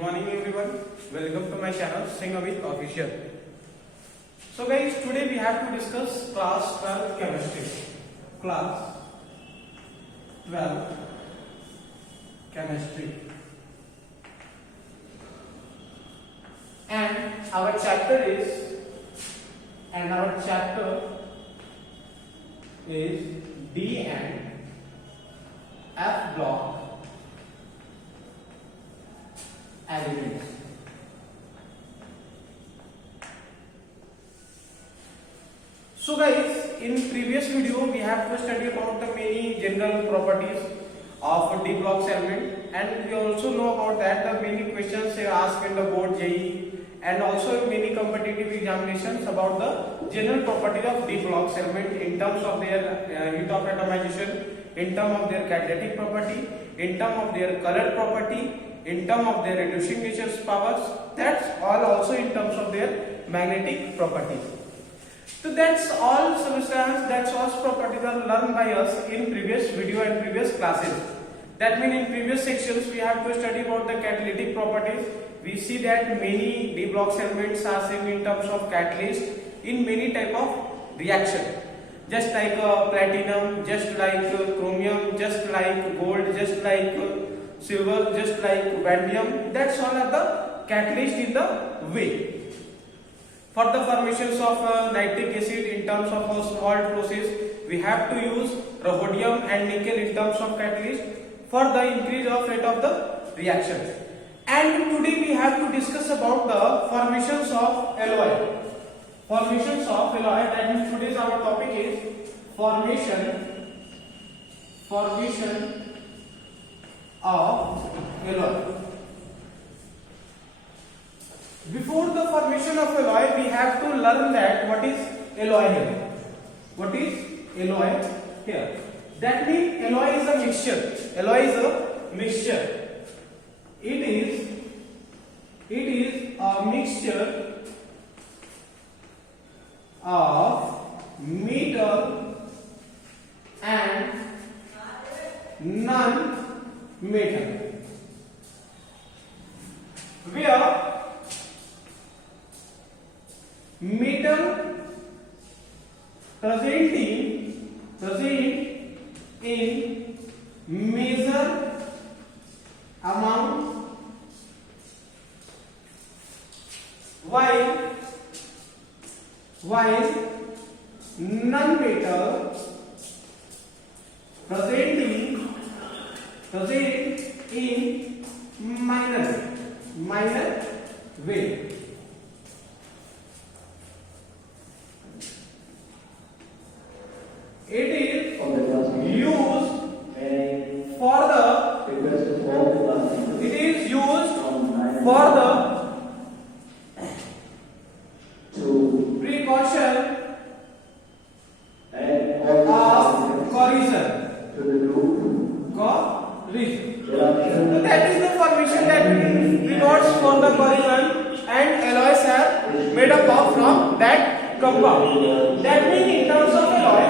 morning everyone. Welcome to my channel Sing Amit Official. So guys, today we have to discuss class 12 chemistry. Class 12 chemistry. And our chapter is D and F block elements. So guys, in previous video we have to study about the many general properties of D blocks element, and we also know about that the many questions are asked in the board JEE and also many competitive examinations about the general properties of D blocks element in terms of their heat of atomization, in terms of their catalytic property, in terms of their color property, in terms of their reducing nature powers. That's all also in terms of their magnetic properties. So that's all substance, that's all properties are learned by us in previous video and previous classes. That means in previous sections we have to study about the catalytic properties. We see that many D blocks elements are seen in terms of catalyst in many type of reaction. Just like platinum, just like chromium, just like gold, just like silver, just like vanadium. That's all are the catalyst in the way. For the formations of nitric acid in terms of a small process, we have to use rhodium and nickel in terms of catalyst for the increase of rate of the reaction. And today we have to discuss about the formations of alloy. Formations of alloy, that means today's our topic is formation of alloy. Before the formation of alloy, we have to learn that what is alloy here. What is alloy here? That means alloy is a mixture. Alloy is a mixture. It is a mixture of metal and non-metal, where metal present in major amount, while non-metal present in minor way. It is used for the precaution of corrosion. So that is the formation that denotes for the corrosion, and alloys are made up of from that compound. That means in terms of alloy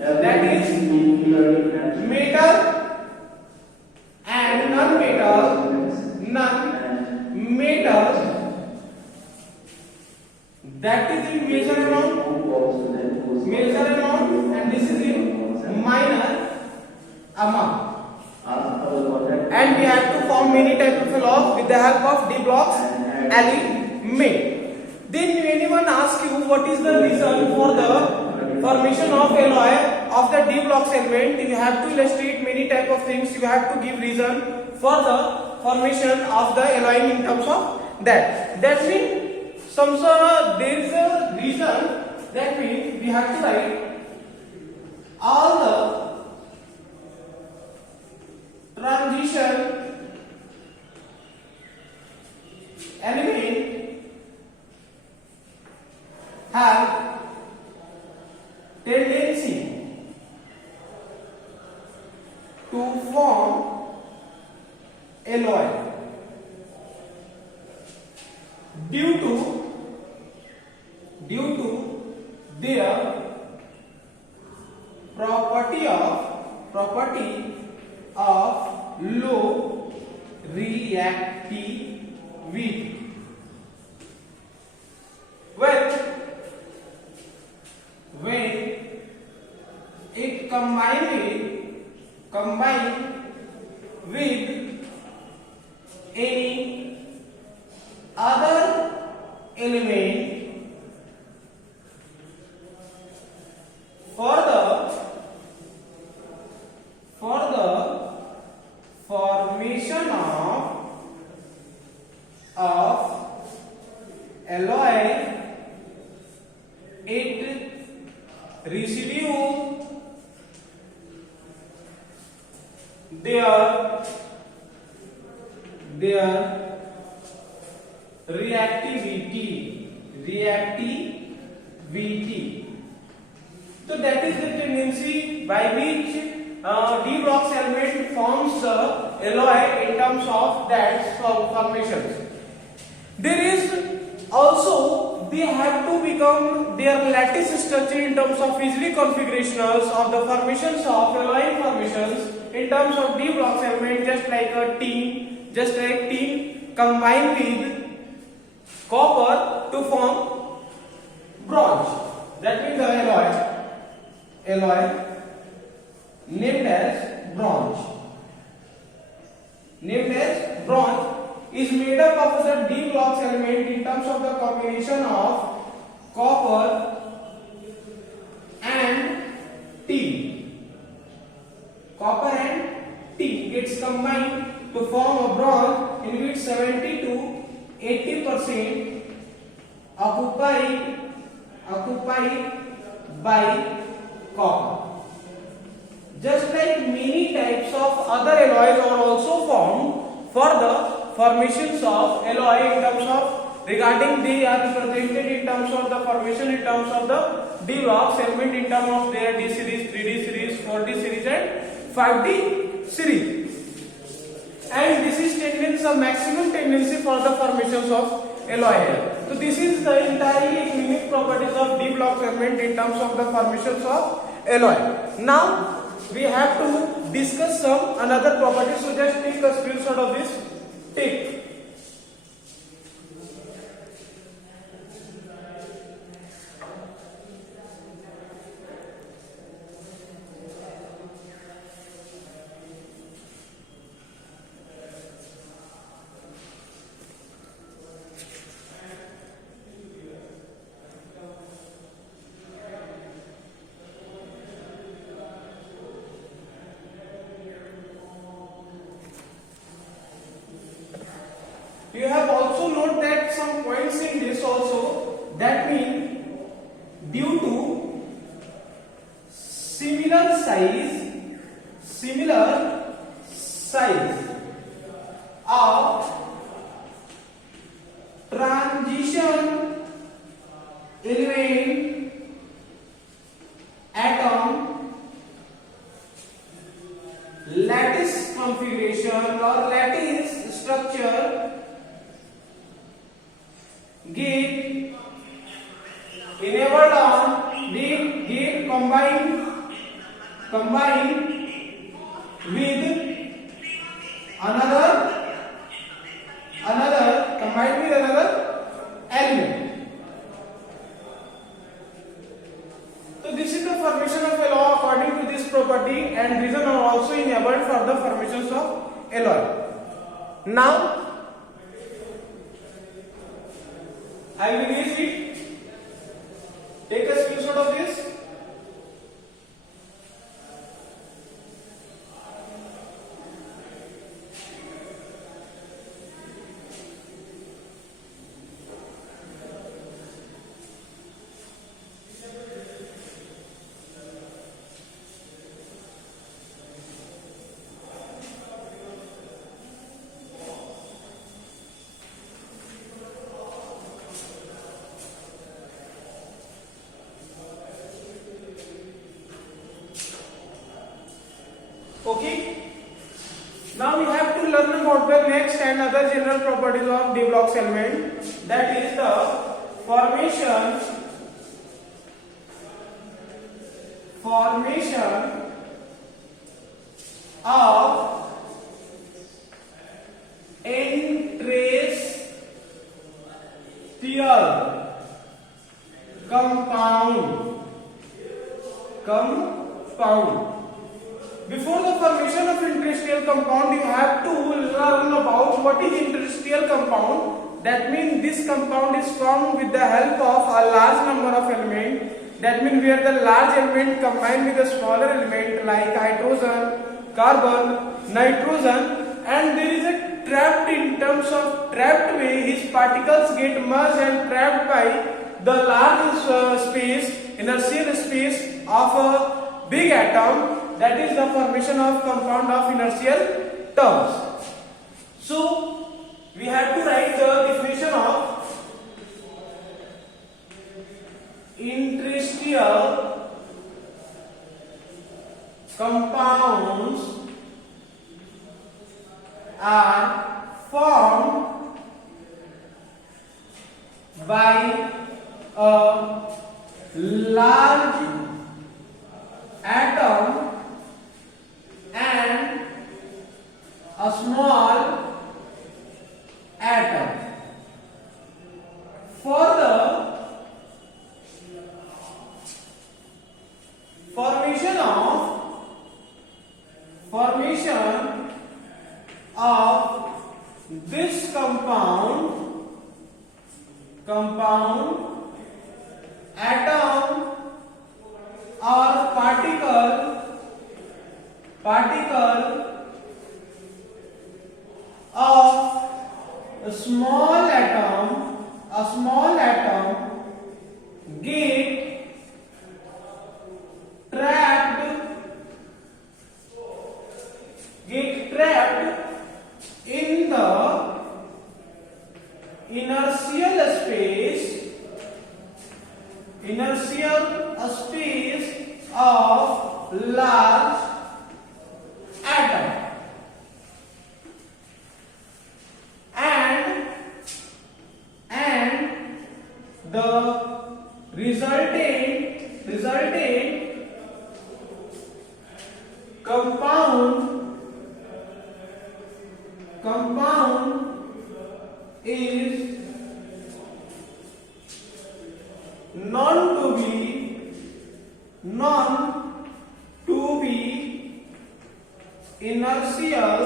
that is metal and non-metal, that is in major amount, and this is in minor amount. And we have to form many types of alloys with the help of D blocks element. Then anyone asks you what is the reason for the formation of alloy of the D blocks element, you have to illustrate many type of things. You have to give reason for the formation of the alloy in terms of that. That means there is a reason. That means we have to write all the transition element have tendency to form alloy due to their property of low reactivity. When it combine with any other element for the formation of alloy, it reduce their reactivity. So that is the tendency by which D blocks element forms the alloy in terms of that formations. There is also they have to become their lattice structure in terms of easily configurations of the formations of alloy formations in terms of D blocks element, just like tin combined with copper to form bronze. That means the alloy named as bronze is made up of the D blocks element in terms of the combination of copper and tin. Copper and tin gets combined to form a bronze in which 70 to 80% occupied by copper. Just like many types of other alloys are also formed for the formations of alloy in terms of regarding they are represented in terms of the formation in terms of the D blocks element in terms of their D series, 3D series, 4D series and 5D series. And this is a maximum tendency for the formations of alloy here. So this is the entirely unique properties of D block element in terms of the formations of alloy. Now we have to discuss some another properties. So just take a screenshot of this. Take. You have also noted that some points in this also, that means due to similar size of transition element atom, lattice configuration or lattice structure get enabled on they get combined with another element. So this is the formation of alloy according to this property, and reason are also enabled for the formations of alloy. Now I will erase it. Take a screenshot of this. Okay. Now we have to learn about the next and other general properties of D blocks element. That is the formation of interstitial compound. Before the formation of interstitial compound, you have to learn about what is interstitial compound. That means this compound is formed with the help of a large number of elements. That means where the large element combine with the smaller element like hydrogen, carbon, nitrogen, and there is a trapped in terms of trapped way. His particles get merged and trapped by the large space, inertial space of a big atom. That is the formation of compound of inertial terms. So we have to write the definition of interstitial compounds are formed by a large atom and a small atom. For the formation of this compound, atom or particle of a small atom get trapped in the inertial space of large atom, and the resultant compound is known to be interstitial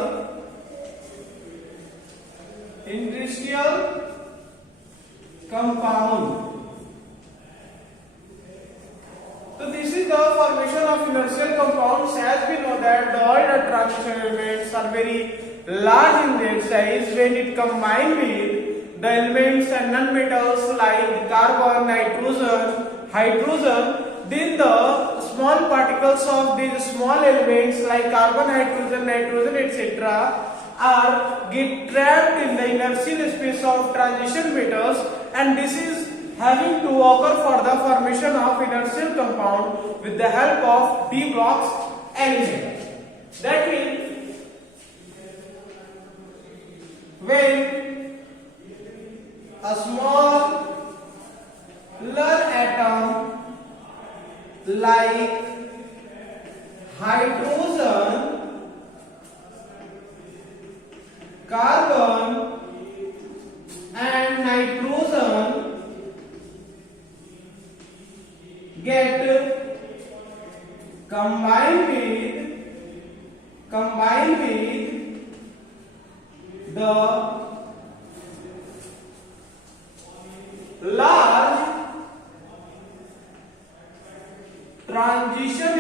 compound. So this is the formation of inertial compounds. As we know that all the transition elements are very large in their size when it combined with the elements and non-metals like carbon, nitrogen, hydrogen. Then the small particles of these small elements like carbon, hydrogen, nitrogen, etc. are get trapped in the inertial space of transition metals, and this is having to occur for the formation of inertial compound with the help of d blocks element. That means when a smaller atom like hydrogen, carbon and nitrogen get combined with the large transition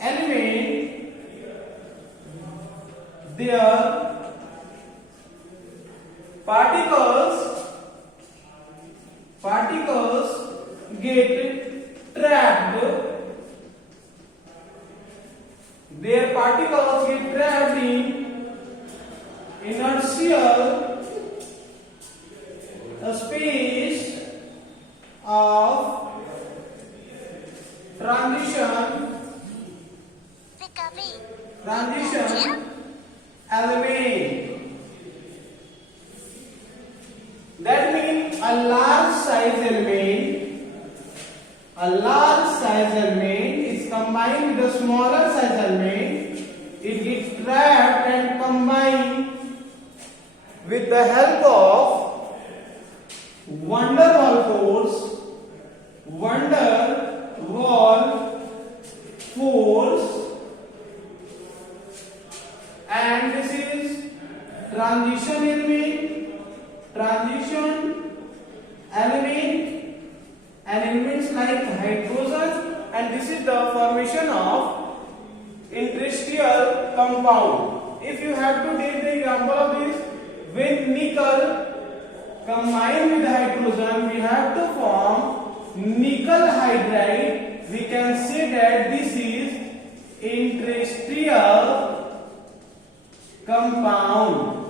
element, their particles get trapped. Their particles get trapped in inertial space of transition element. That means a large size element is combined with a smaller size element. It gets trapped and combined with the help of van der Waal force, and this is transition element and elements like hydrogen, and this is the formation of interstitial compound. If you have to take the example of this, when nickel combined with hydrogen, we have to form nickel hydride. We can say that this is interstitial compound.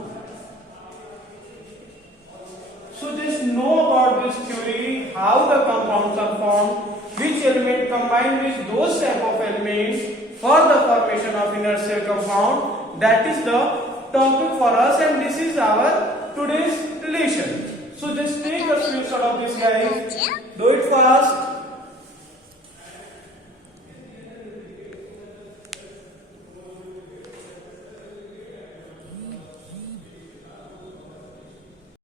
So just know about this theory, how the compounds are formed, which element combined with those type of elements for the formation of inertial compound. That is the topic for us, and this is our today's relation. So just take a screenshot of this, guys. Do it fast.